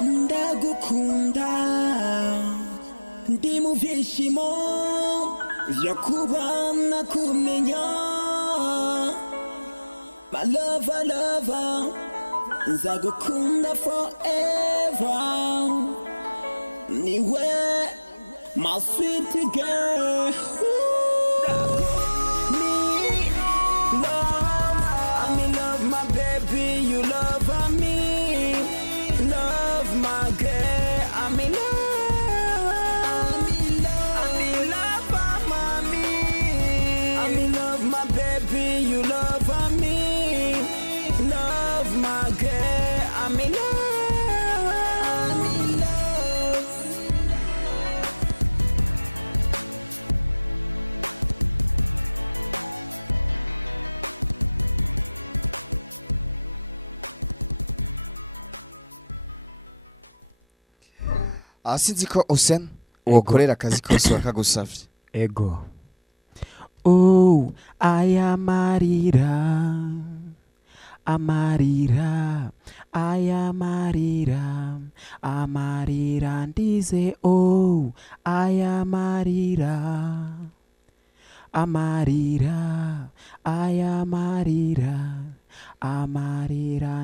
Ndagukunda ndi mu byishimo byo kubana kumenya my lover nzagukunda forever niwe my sweet girl. Me love, I'm in love my baby, you love me. Love my girl, I'm in love. I'm in love, mommy. I'm in love, my baby, you love me. Love my girl, I'm in love. I'm in love. Sinzi ko Hussein wokorera akazi kose bakagusavye. Ego. Oh, ayamarira amarira ndize. Oh, ayamarira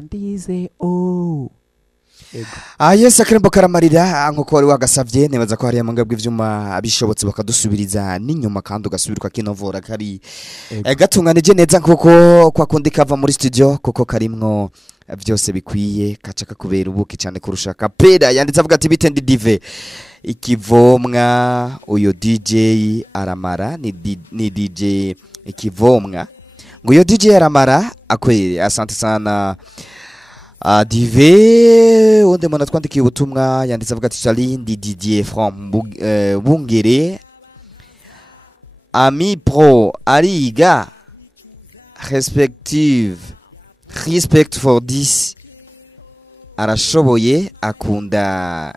ndize. Oh. Yes, akarembo karamarira nkuko wari wagasavye. Nebaza ko hariya mungabwe ivyuma bishobotse bakadusubiriza n'inyuma kandi ugasubirwa kinovora kari gatunganije neza nkuko kwa kundi kava muri studio, kuko karimwo vyose bikwiye, kaca kakubera ubuki cyane kurusha kapera. Yanditse avuga ati bitendi dive ikivomwa, uyo DJ aramara ni DJ ikivomwa, ngo uyo DJ aramara akwere. Asante sana Dive. Onde mwana twandikiye ubutumwa yanditse avuga ati Charlie Didier from Bungere Ami Pro Ariga respect for this, arashoboye, akunda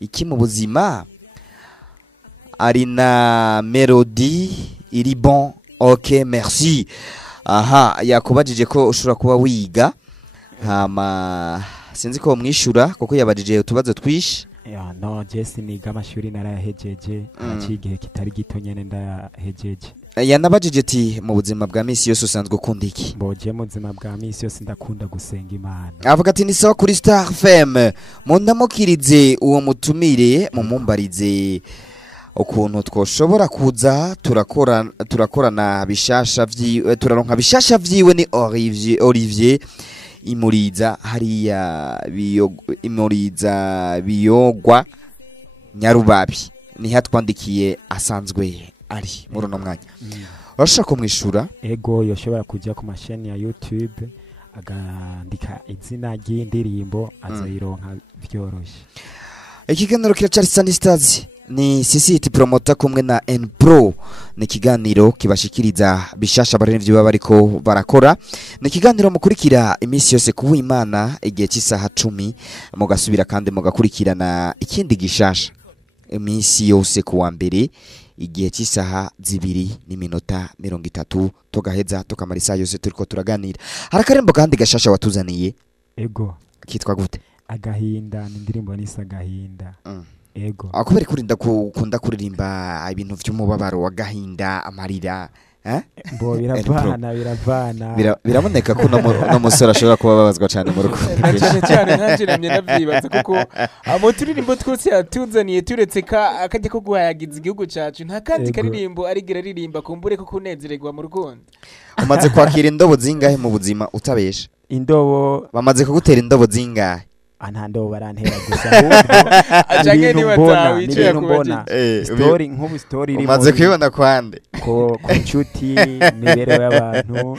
iki mu buzima, ari na melody iri bon. Ok, merci. Aha, yakubajije ko ushobora kuba wiga, hama sinzi ko mwishura kuko yabajije utubazo twishi. No, Jesse niga amashuri narayahejeje, igihe kitari gito nyene ndayahejeje. Yanabajije ati mu buzima bwa misi yose usanzwe ukunda iki? Boje mu buzima bwa misi yose ndakunda gusenga Imana. Avuga ati ni sawa kuri Star FM, mundamukirize uwo mutumire mumumbarize ukuntu twoshobora kuza turakorana bishasha vyiwe, turaronka bishasha vyiwe. Ni Olivier Imuriza hariya Imuriza biyogwa Nyarubabi, ni hatwandikiye asanzwe ari muri no mwanya. Urashaka kumwishura? Ego, yoshobora kujya ku masheni ya YouTube agandika izina ry'indirimbo azayironka byoroshye. Ikiganiro kiracari Sunny Stars, ni CCT Promoter kumwe na N Pro. Ni kiganiro kibashikiriza bishasha barevye baba bariko barakora. Ni kiganiro mukurikira imisi yose ku Imana igihe cy'isaha 10, mugasubira kandi mugakurikirana ikindi gishasha imisi yose ku wa mbere igihe cy'isaha 2:30 tugaheza tukamara isaha yose turiko turaganira. Harakarembo kandi gashasha watuzaniye. Ego, kitwa gute? Agahinda, ni indirimbo nisa Agahinda. Ego. Akubere kurinda kukunda kuririmba ibintu vy'umubabaro wa gahinda, amarira, Bo biravana. Biraboneka ko no musora ashobora kuba babazwa cyane mu rugo. Cyane ntanjiremye navyibaza kuko abo turirimbo twose yatuzaniye turetse ka akajye ko guhayagiza igihugu cyacu, nta kandi karirimbo arigira ririmba kumbure ko kunezererwa mu rukundo. Umaze kwakira indobo zingahe mu buzima utabesha? Indobo bamaze kugutera indobo zingahe? nta ndobo barantera gusa ahubwo Ajanye niba tawe icyo n'ibintu mbona story nk'ubu story iri umaze kwibona kwande ku nshuti imibereho y'abantu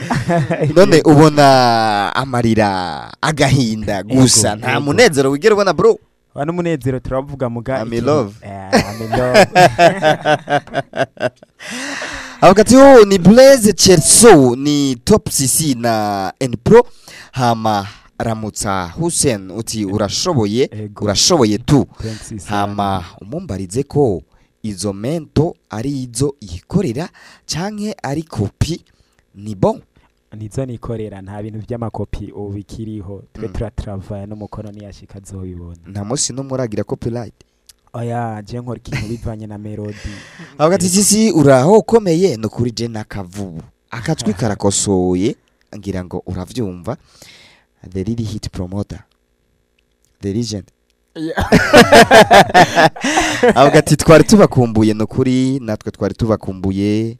none ubona amarira agahinda gusa nta munezero wigera ubona bro bano munezero turavuga muga I'm in love. I'm in love. Abagati ni Blaise Cherso ni Top CC na N-Pro hama Ramutsa Hussein uti urashoboye tu hama umumbarize ko izo mento ari izo yikorera canke ari kopi ni bon nizo nikorera nta bintu by'amakopi ubikiriho twe turatravaya no mukono niyashika zobibona nta musi no muragira copyright oya je nkora ikintu bivanye na melody abagati sisi uraho ukomeye no kuri je nakavubu akatwi karakosoye ngira ngo uravyumva the really hit promoter the legend abagati twari tubakumbuye no kuri natwe twari tubakumbuye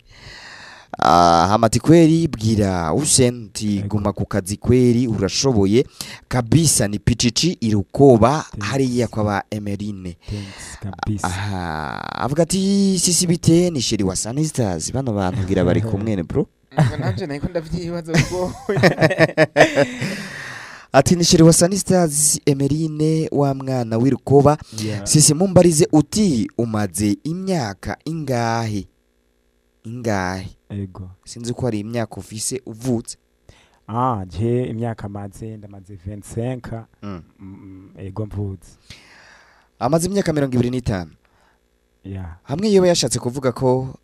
hamati kweli bwira Hussein guma ku kazi kweli urashoboye kabisa ni pichichi irukoba hariya kwa Emerine avuga ati sisi bite ni sheri wa Sunny Stars bano bantu ngira bari kumwe ne bro nanje nako ndavyibaza ubwo ati ni sheri wa Sunny Stars Emerine wa mwana w'irukoba sisi mumbarize uti umaze imyaka ingahe ego sinzi ko ari imyaka ufise uvutse je imyaka maze ndamaze 25 ego mvutse amaze imyaka 25 hamwe yewe yashatse kuvuga ko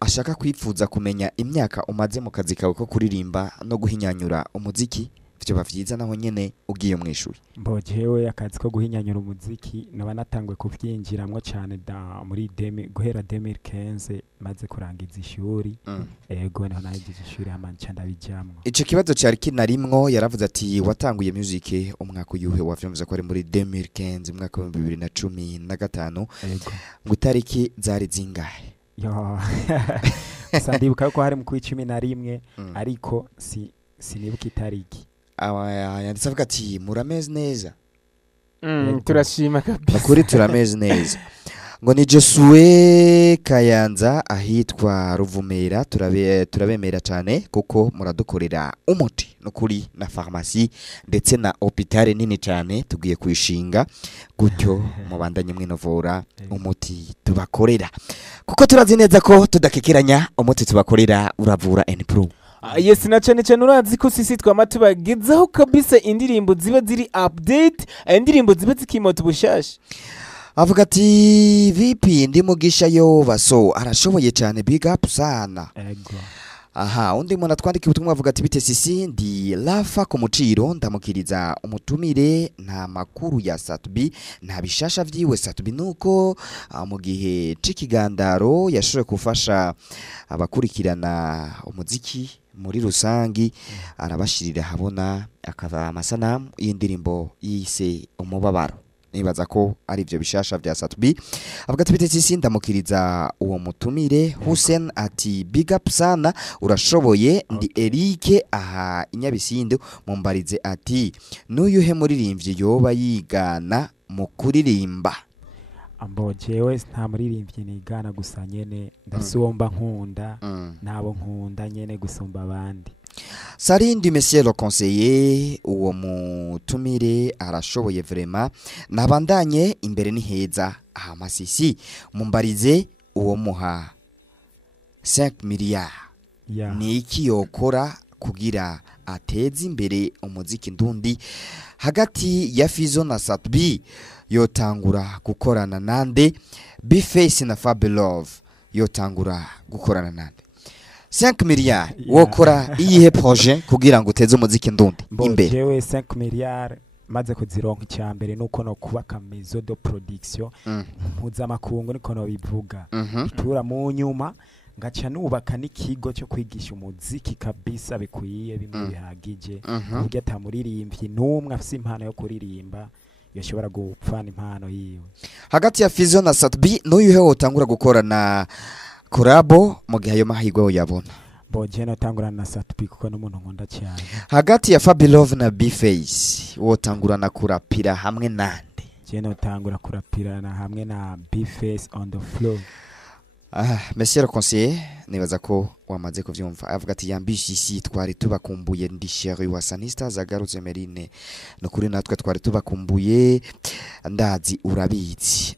ashaka kwipfuza kumenya imyaka umaze mu kazi kawe ko kuririmba no guhinyanyura umuziki byo bavyiza naho nyene ugiye mu ishuri mbojewe akazi ko guhinyanyura umuziki naba natangwe kuvyinjiramwo cyane muri guhera 2015 maze kurangiza ishuri ego naho nagize ishuri amanca ndabijamwo ico kibazo cyari kinarimwo yaravuze ati watanguye music umwaka uyuhe wavyumva ko ari muri 2015 umwaka wa 2015 ego ngo itariki zari zingahe yo sandibuka ko hari mu 11 ariko sinibuka itariki yanditse avuga ati murameze neza turashima kabisa kuri turameze neza ngo ni Josue Kayanza ahitwa Ruvumera turabemera cyane kuko muradukorera umuti no kuri na pharmacie ndetse na hôpital nini cyane tugiye kwishinga gutyo mubandanye mwinovora umuti tubakorera kuko turazi neza ko tudakekeranya umuti tubakorera uravura N-Pro yes na cyane cyane urazi ko sisi twama tubagezaho kabisa indirimbo ziba ziri update indirimbo ziba zikimota ubushasha avuga ati vipi ndi mugisha yo baso arashoboye cyane big up sana ego undi muntu atwandika ubutumwa avuga ati bite sisi ndi Lafa ku muciro ndamukiriza umutumire nta makuru ya Satbi nta bishasha vyiwe Satbi nuko mu gihe cikigandaro yashoboye kufasha abakurikirana umuziki muri rusangi arabashirira habona akava amasanamu y'indirimbo yise umubabaro nibaza ko ari byo bishasha vya Satbi avuga ati bite sisi ndamukiriza uwo mutumire Hussein ati big up sana urashoboye ndi Eric aha inyabisindo mumbarize ati n'uyuhe muririmbyi yoba yigana mu kuririmba ambojewe nta muririmbyi nigana gusa nyene ndasomba nkunda nabo nkunda nyene gusumba abandi Sarindi monsieur le conseiller uwo mutumire arashoboye vraiment nabandanye imbere ni heza aha masisi mumbarize uwo muha 5 miliyari ni iki yokora kugira ateze imbere umuziki ndundi hagati ya Fizo na Satbi yotangura gukorana nande Bface na Fabulove yotangura gukorana nande 5 miliyari wokora iyihe projet kugira ngo uteze umuziki ndundi imbere jewe 5 miliyari maze kuzironka cyambere nuko no kubaka maison de production mpuzamakungu niko no bivuga itura mu nyuma ngaca nubaka n'ikigo cyo kwigisha umuziki kabisa bikwiye bimwe bihagije kuburyo atamuririmbyi numwe afise impano yo kuririmba yashobora gupfana impano yiwe hagati ya Fizo na Satbi n'uyuhe wotangura gukorana Korabo mu gihe ayo mahirwe yabona boje notangurana na Satpi kuko n'umuntu nkunda cyane. Hagati ya Fabilove na B-Face wotangurana kurapira hamwe nande? Je notangura kurapirana hamwe na B-Face on the floor. Monsieur le conseiller nibaza ko wamaze kuvyumva avuga ati yambishe isi twari tubakumbuye ndi chéri wa Sanista zagarutse Merine no kuri natwe twari tubakumbuye ndazi urabizi.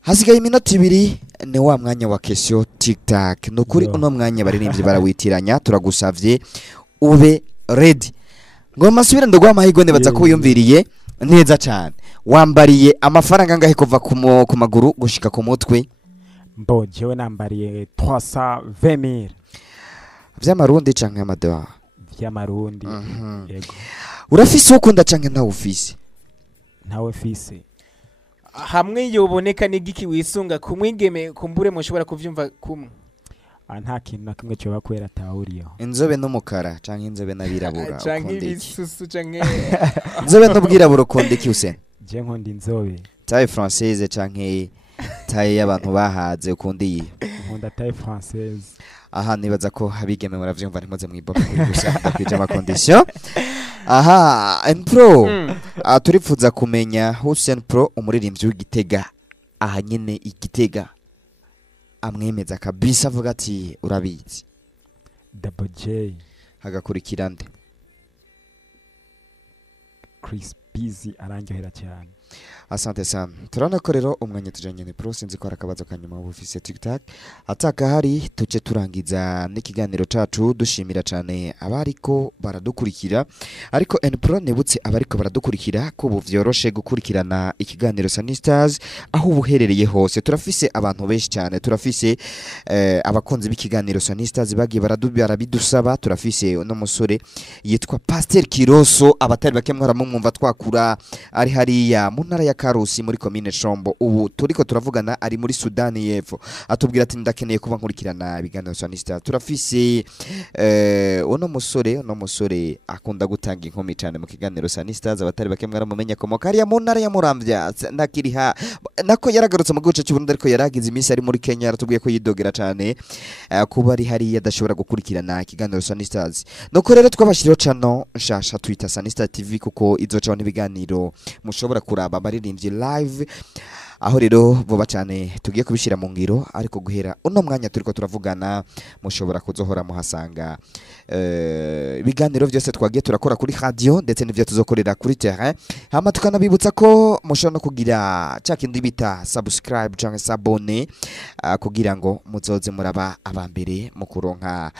Hasigaye iminota 2 ni wa mwanya wa question TikTok no kuri uno mwanya baririmbye barawitiranya turagusavye ube ready ngo masubira ndogwa amahigo nibaza ko yumviriye neza cyane wambariye amafaranga ngahe kuva ku maguru gushika ku mutwe Mbo jewe nambariye 320,000 vy'amarundi canke amadolari vy'amarundi yego urafise ukunda canke ntawe ufise ntawe fise hamwe yoboneka n'igiki wisunga kumwigeme kumbure mushobora kuvyumva kumwe nta kintu na kimwe cyo bakwera tawuriyo inzobe n'umukara canke inzobe n'abirabura canke ibisusu canke inzobe n'ubwirabura ukondeki use je nkunda inzobe taille française canke taille y'abantu bahaze ukundiye nkunda taille française nibaza ko abigeme muravyumva ntimuze mwiboka kuri gusa kwija amakondition Pro turipfuza kumenya Hussein Pro umuririmbyi w'Igitega nyene Igitega amwemeza kabisa avuga ati urabizi Double J hagakurikira nde Chris Busy arangyohera cyane. Asante sana. Turana ko rero umwanya tujanye ni Pro sinzi ko arakabazo kanyuma ubufise TikTok. Ataka hari tuce turangiza n'ikiganiro cacu dushimira cyane abariko baradukurikira. Ariko Pro nibutse abariko baradukurikira ko buvyoroshe gukurikirana ikiganiro Sanistars aho ubuherereye hose. Turafise abantu benshi cyane. Turafise abakonzi b'ikiganiro Sanistars bagiye barabidusaba. Turafise no musore yitwa Pasteur Kiroso abatari bakemwara mumwumva twakura ari hariya mu ntara ya Karusi muri commune Shombo ubu turiko turavugana ari muri Sudani y'Epfo atubwira ati ndakeneye kuba nkurikirana ibiganiro Sanista turafise uno musore akunda gutanga inkumi cyane mu kiganiro Sanista abatari bakemwara mumenya ko mokari ya mu ntara ya Muramvya nakiriha nako yaragarutse mu gice cy'Uburundi ariko yaragize iminsi ari muri Kenya aratubwiye ko yidogera cyane kuba ari hari yadashobora gukurikirana ikiganiro Sanista nuko rero twabashiriho cano nshasha twita Sanista TV kuko izocaho n'ibiganiro mushobora kuraba baririmbye live aho rero vuba cyane tugiye kubishira mu ngiro ariko guhera uno mwanya turiko turavugana mushobora kuzohora muhasanga ibiganiro byose twagiye turakora kuri radio ndetse n'ivyo tuzokorera kuri terrain hama tukanabibutsa ko mushobora no kugira cyakindi bita subscribe cyangwa s'abonner kugira ngo muzoze muraba abambere mu kuronka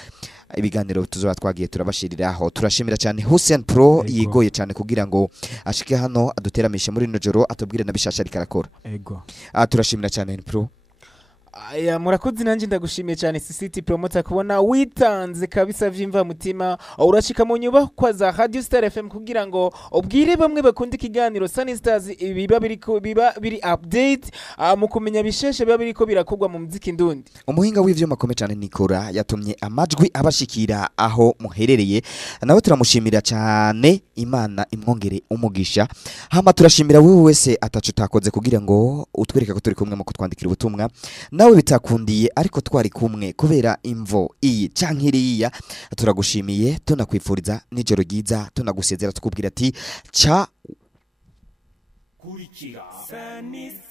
ibiganiro tuzoba twagiye turabashiriraho turashimira cyane Hussein Pro yigoye cyane kugira ngo ashike hano aduteramishe muri nojoro atubwire nabishasha rikarakora ego turashimira cyane Pro murakoze nanjye ndagushimiye cyane CCT Promoter kubona witanze kabisa vyimva mutima urashika mu nyubakwa za Radio Star FM kugira ngo ubwire bamwe bakunda ikiganiro Sanistars biba biri update mu kumenya bisheshe biba biriko birakogwa mu muziki ndundi umuhinga w'ivyo makome cyane Nikora yatumye amajwi abashikira aho muherereye nawe turamushimira cyane Imana imwongere umugisha hama turashimira wewe wese atacu takoze kugira ngo utwereka ko turi kumwe mu kutwandikira ubutumwa nawe bitakundiye ariko twari kumwe kubera imvo iyi cankiriya turagushimiye tunakwifuriza nijoro ryiza tunagusezera tukubwira ati cha kurikira Sanistars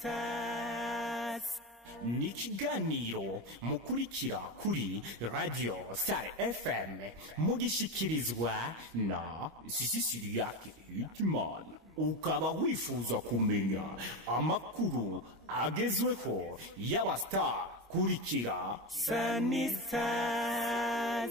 n'ikiganiro mukurikira kuri Radio Star FM mugishikirizwa na Sisiri yake Hitman ukaba wifuza kumenya amakuru agezweho y'abastar kurikira Sanistars